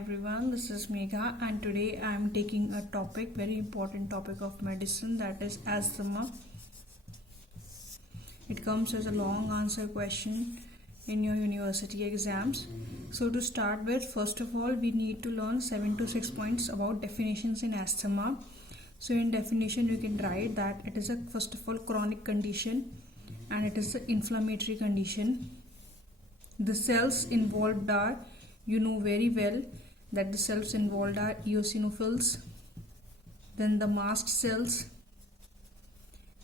everyone, this is Megha and today I am taking a topic, very important topic of medicine, that is asthma. It comes as a long answer question in your university exams. So to start with, first of all, we need to learn 7 to 6 points about definitions in asthma. So in definition, you can write that it is a first of all chronic condition and it is an inflammatory condition. The cells involved are, you know very well that the cells involved are eosinophils, then the mast cells,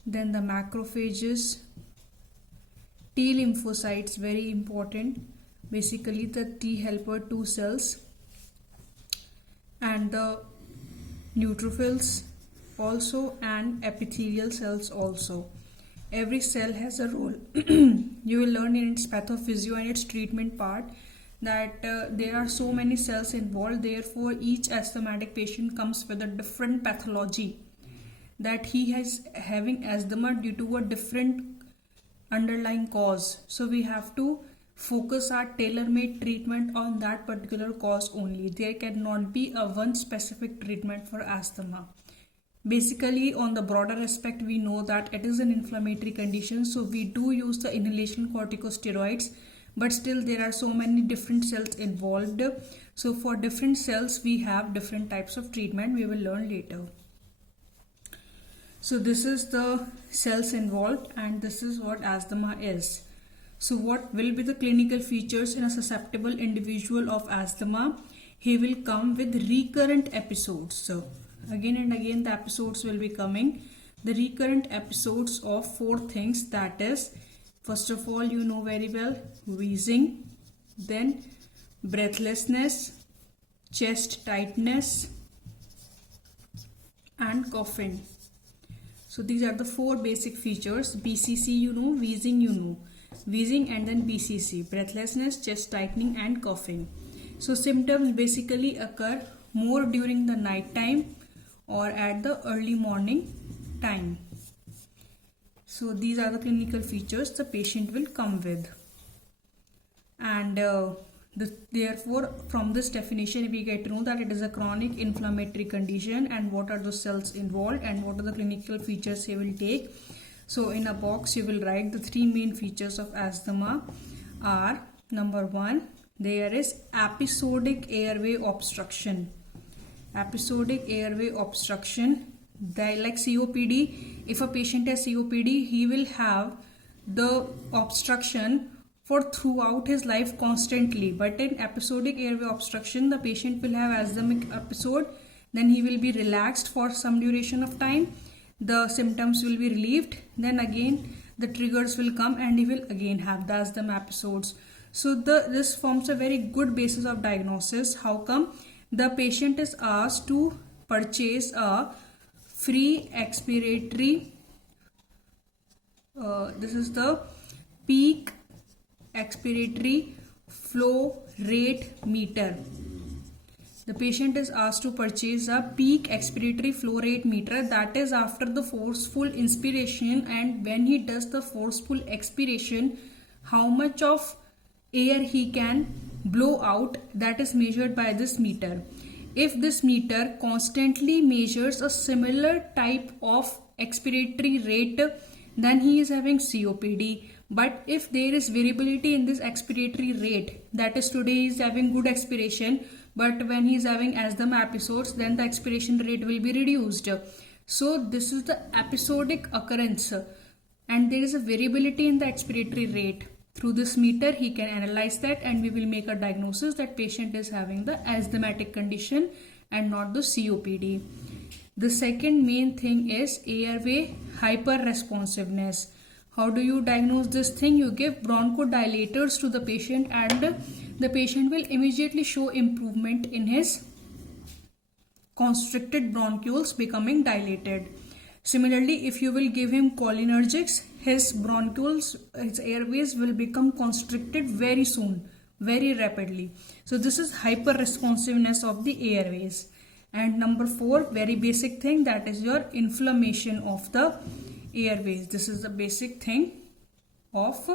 then the macrophages, T lymphocytes, very important, basically the T helper 2 cells, and the neutrophils also, and epithelial cells also. Every cell has a role. You will learn in its pathophysio and its treatment part that there are so many cells involved, therefore each asthmatic patient comes with a different pathology, that he is having asthma due to a different underlying cause. So we have to focus our tailor-made treatment on that particular cause only. There cannot be a one specific treatment for asthma. Basically, on the broader aspect, we know that it is an inflammatory condition, so we do use the inhalation corticosteroids, but still there are so many different cells involved. So for different cells, we have different types of treatment. We will learn later. So this is the cells involved and this is what asthma is. So what will be the clinical features in a susceptible individual of asthma? He will come with recurrent episodes. So again and again the episodes will be coming. The recurrent episodes of 4 things, that is, first of all, you know very well, wheezing, then breathlessness, chest tightness, and coughing. So these are the 4 basic features. BCC you know, wheezing you know. Wheezing and then BCC, breathlessness, chest tightening and coughing. So symptoms basically occur more during the night time or at the early morning time. So these are the clinical features the patient will come with. And therefore, from this definition, we get to know that it is a chronic inflammatory condition and what are the cells involved and what are the clinical features he will take. So in a box, you will write the 3 main features of asthma are, number 1, there is episodic airway obstruction. Episodic airway obstruction, like COPD. If a patient has COPD, he will have the obstruction for throughout his life constantly. But in episodic airway obstruction, the patient will have asthmatic episode, then he will be relaxed for some duration of time, the symptoms will be relieved, then again the triggers will come and he will again have the asthma episodes. So this forms a very good basis of diagnosis. How come? The patient is asked to purchase a free expiratory, this is the peak expiratory flow rate meter. The patient is asked to purchase a peak expiratory flow rate meter, that is after the forceful inspiration, and when he does the forceful expiration, how much of air he can blow out, that is measured by this meter. If this meter constantly measures a similar type of expiratory rate, then he is having COPD. But if there is variability in this expiratory rate, that is today he is having good expiration, but when he is having asthma episodes, then the expiration rate will be reduced. So this is the episodic occurrence and there is a variability in the expiratory rate. Through this meter, he can analyze that and we will make a diagnosis that patient is having the asthmatic condition and not the COPD. The second main thing is airway hyperresponsiveness. How do you diagnose this thing? You give bronchodilators to the patient and the patient will immediately show improvement in his constricted bronchioles becoming dilated. Similarly, if you will give him cholinergics, his bronchioles, his airways will become constricted very soon, very rapidly. So this is hyperresponsiveness of the airways. And number 4, very basic thing, that is your inflammation of the airways. This is the basic thing of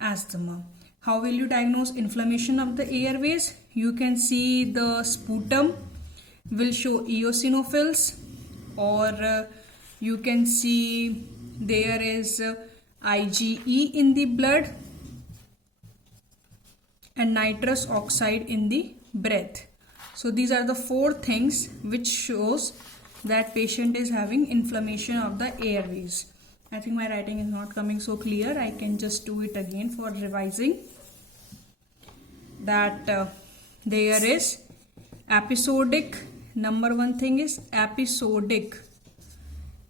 asthma. How will you diagnose inflammation of the airways? you can see the sputum will show eosinophils, or you can see there is IgE in the blood and nitrous oxide in the breath. So these are the 4 things which shows that patient is having inflammation of the airways. I think my writing is not coming so clear. I can just do it again for revising. That there is episodic, number 1 thing is episodic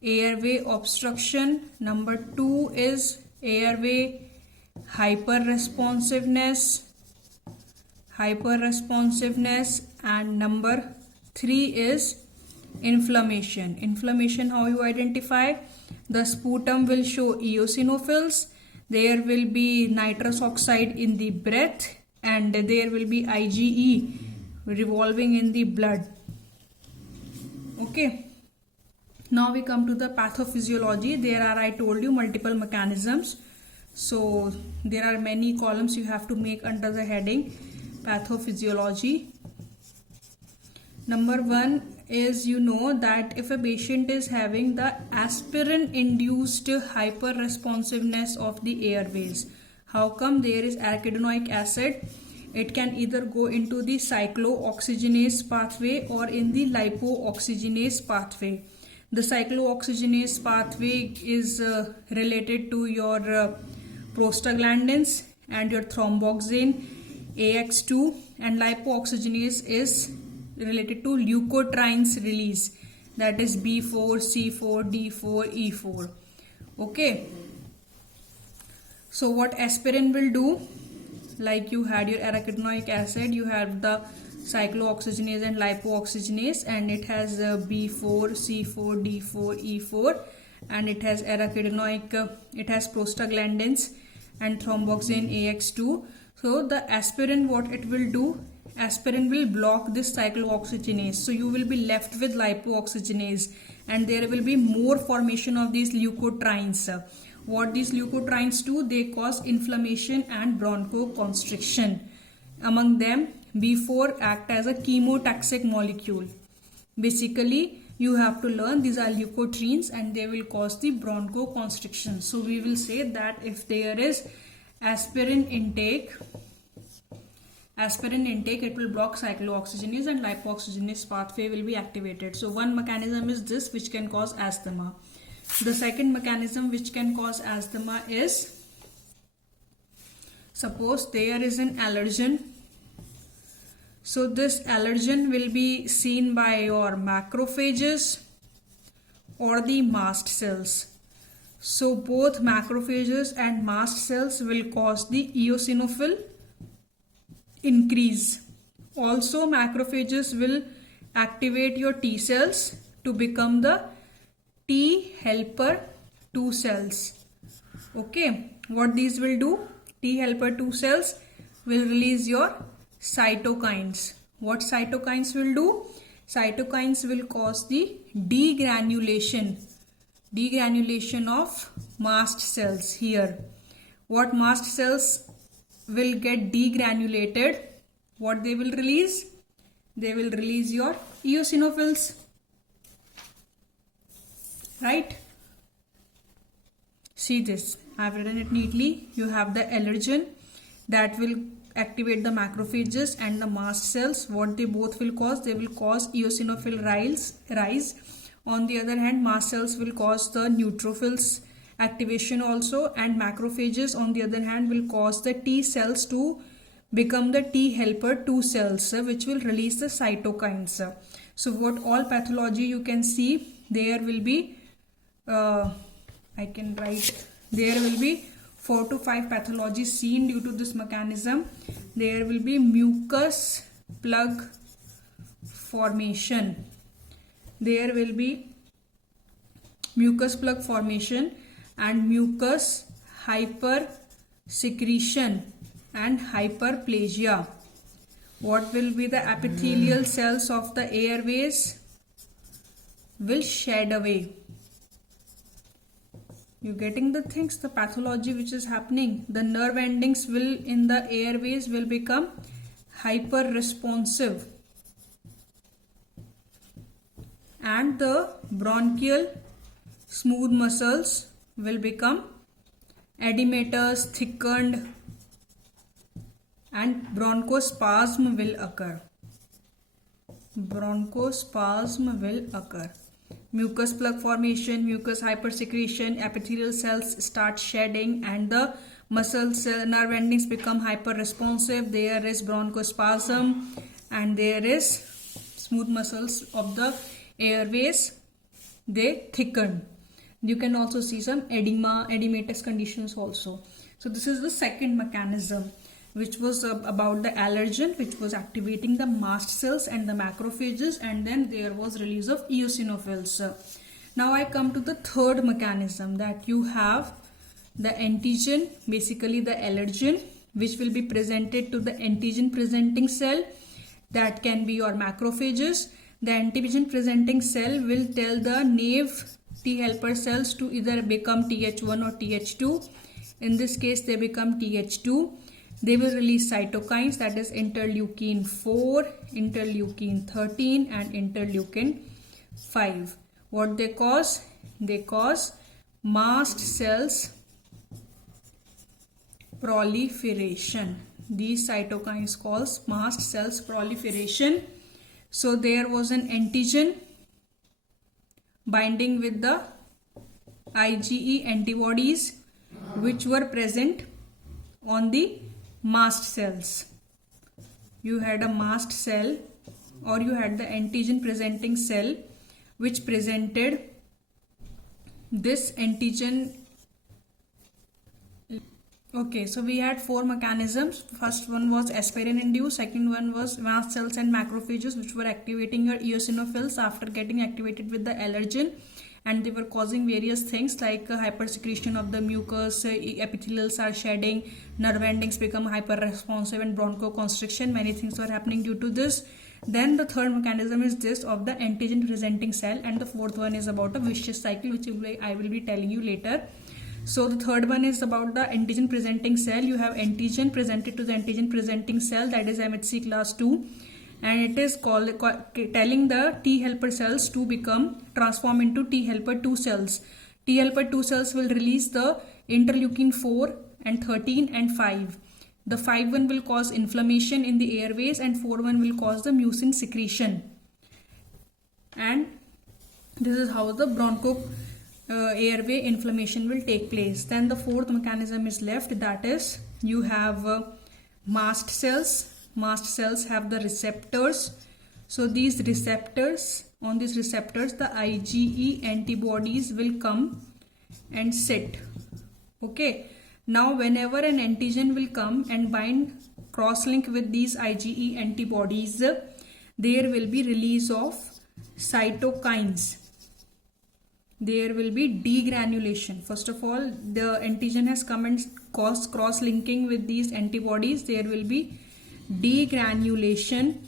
airway obstruction. Number 2 is airway hyperresponsiveness, and number 3 is inflammation. Inflammation, how you identify? The sputum will show eosinophils, there will be nitrous oxide in the breath, and there will be IgE revolving in the blood. Okay. Now we come to the pathophysiology. There are, I told you, multiple mechanisms. So there are many columns you have to make under the heading pathophysiology. Number 1 is, you know that if a patient is having the aspirin induced hyperresponsiveness of the airways, how come? There is arachidonic acid. It can either go into the cyclooxygenase pathway or in the lipooxygenase pathway. The cyclooxygenase pathway is related to your prostaglandins and your thromboxane AX2, and lipooxygenase is related to leukotrienes release, that is B4, C4, D4, E4. Okay. So what aspirin will do, like you had your arachidonic acid, you have the cyclooxygenase and lipooxygenase, and it has B4, C4, D4, E4, and it has arachidonic, it has prostaglandins and thromboxane AX2. So the aspirin, what it will do, aspirin will block this cyclooxygenase, so you will be left with lipooxygenase, and there will be more formation of these leukotrienes. What these leukotrienes do, they cause inflammation and bronchoconstriction. Among them, B4 act as a chemotaxic molecule. Basically, you have to learn these are leukotrienes and they will cause the bronchoconstriction. So we will say that if there is aspirin intake, it will block cyclooxygenase and lipooxygenase pathway will be activated. So one mechanism is this, which can cause asthma. The second mechanism which can cause asthma is, suppose there is an allergen. So this allergen will be seen by your macrophages or the mast cells. So both macrophages and mast cells will cause the eosinophil increase. Also macrophages will activate your T cells to become the T helper 2 cells. Okay, what these will do? T helper 2 cells will release your cytokines. What cytokines will do? Cytokines will cause the degranulation of mast cells here. What mast cells will get degranulated? What they will release? They will release your eosinophils. Right? See this. I have written it neatly. You have the allergen that will activate the macrophages and the mast cells. What they both will cause? They will cause eosinophil rise. On the other hand, mast cells will cause the neutrophils activation also, and macrophages on the other hand will cause the T cells to become the T helper 2 cells, which will release the cytokines. So what all pathology you can see, there will be I can write, there will be 4 to 5 pathologies seen due to this mechanism. There will be mucus plug formation. There will be mucus plug formation and mucus hypersecretion and hyperplasia. What will be the epithelial cells of the airways? Will shed away. You getting the things, the pathology which is happening? The nerve endings will in the airways will become hyper responsive, and the bronchial smooth muscles will become edematous, thickened, and bronchospasm will occur. Bronchospasm will occur. Mucus plug formation, mucus hypersecretion, epithelial cells start shedding, and the muscles, nerve endings become hyper responsive. There is bronchospasm, and there is smooth muscles of the airways, they thicken. You can also see some edema, edematous conditions also. So this is the second mechanism, which was about the allergen, which was activating the mast cells and the macrophages, and then there was release of eosinophils. Now I come to the third mechanism, that you have the antigen, basically the allergen, which will be presented to the antigen presenting cell, that can be your macrophages. The antigen presenting cell will tell the naive T helper cells to either become Th1 or Th2. In this case they become Th2. They will release cytokines, that is interleukin 4, interleukin 13 and interleukin 5. What they cause? They cause mast cells proliferation. These cytokines cause mast cells proliferation. So there was an antigen binding with the IgE antibodies which were present on the mast cells. You had a mast cell, or you had the antigen presenting cell which presented this antigen. Okay, so we had four mechanisms. First one was aspirin induced, second one was mast cells and macrophages which were activating your eosinophils after getting activated with the allergen, and they were causing various things like hypersecretion of the mucus, epithelials are shedding, nerve endings become hyper responsive, and bronchoconstriction. Many things were happening due to this. Then the third mechanism is this of the antigen presenting cell, and the fourth one is about a vicious cycle which I will be telling you later. So the third one is about the antigen presenting cell. You have antigen presented to the antigen presenting cell, that is MHC class 2, and it is telling the T helper cells to transform into T helper 2 cells. T helper 2 cells will release the interleukin 4 and 13 and 5. The 5 one will cause inflammation in the airways, and 4 one will cause the mucin secretion. And this is how the airway inflammation will take place. Then the fourth mechanism is left, that is you have mast cells. Mast cells have the receptors. So these receptors, on these receptors the IgE antibodies will come and sit. Okay, now whenever an antigen will come and bind, cross-link with these IgE antibodies, there will be release of cytokines. There will be degranulation. First of all, the antigen has come and caused cross-linking with these antibodies. There will be degranulation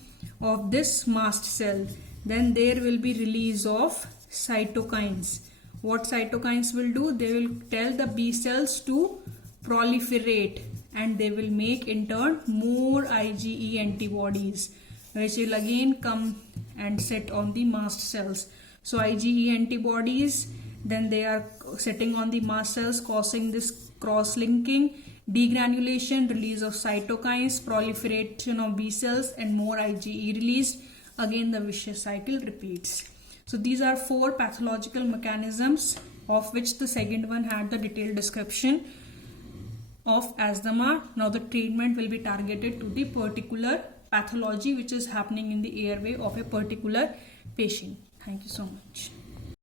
of this mast cell. Then there will be release of cytokines. What cytokines will do? They will tell the B cells to proliferate, and they will make in turn more IgE antibodies, which will again come and sit on the mast cells. So IgE antibodies, then they are sitting on the mast cells, causing this cross-linking, degranulation, release of cytokines, proliferation of B cells, and more IgE released. Again the vicious cycle repeats. So these are four pathological mechanisms, of which the second one had the detailed description of asthma. Now the treatment will be targeted to the particular pathology which is happening in the airway of a particular patient. Thank you so much.